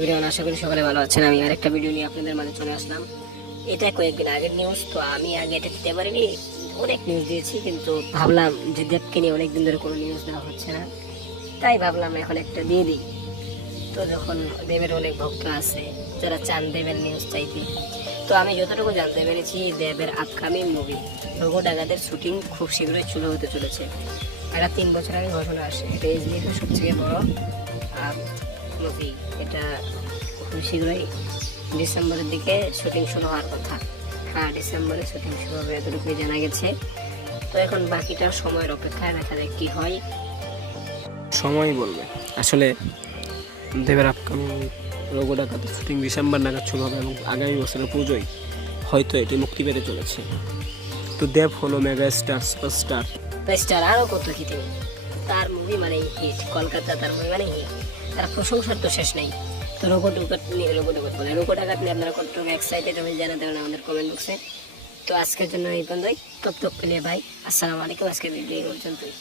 Video আশা করি সকালে ভালো আছেন। আমি আরেকটা ভিডিও নিয়ে আপনাদের মাঝে চলে আসলাম। এটা কয়েকদিন আগের নিউজ তো আমি আগে এটা দিতে পারিনি। অনেক নিউজ দিয়েছি, কিন্তু ভাবলাম যে দেবকে নিয়ে অনেকদিন ধরে কোনো নিউজ দেওয়া হচ্ছে না। তাই ভাবলাম এখন একটা দিয়ে দিই। তো যখন দেবের অনেক ভক্ত আছে, যারা চান দেবের নিউজ চাইতে, তো আমি যতটুকু জানতে পেরেছি, দেবের আপকামিং মুভি রঘু ডাকাতের শুটিং খুব শীঘ্রই শুরু হতে চলেছে। এটা তিন বছর আগে ঘটনা আসে। এটা এইচডিএফের সবথেকে বড়। মুভি এটা খুব শীঘ্রই ডিসেম্বরের দিকে শুটিং শুরু হওয়ার কথা। হ্যাঁ ডিসেম্বরে শুটিং শুরু হবে এতটুকুই জানা গেছে। তো এখন বাকিটা সময়ের অপেক্ষায় দেখা যায় কী হয়। সময় বলবে। আসলে দেবের আপকামিং রোগো শুটিং ডিসেম্বর নাগাদ শুরু হবে এবং আগামী বছরের পুজোয় হয়তো এটি মুক্তি পেতে চলেছে। তো দেব হলো মেগা স্টার, সুপারস্টার। স্টার আরও কত হিট তার মুভি মানে হিট কলকাতা তার মুভি মানে হিট তার প্রশংসার তো শেষ নেই। তো রোগো টুকট নিয়ে রোগো টুকট বলে। রোগো টাকাত নিয়ে আপনারা কতটুকু এক্সাইটেড হয়ে জানাতে পারেন আমাদের কমেন্ট বক্সে তো আজকের জন্য এই পর্যন্তই। তপ তপ পেলে ভাই, আসসালামু আলাইকুম। আজকের ভিডিও এই পর্যন্তই।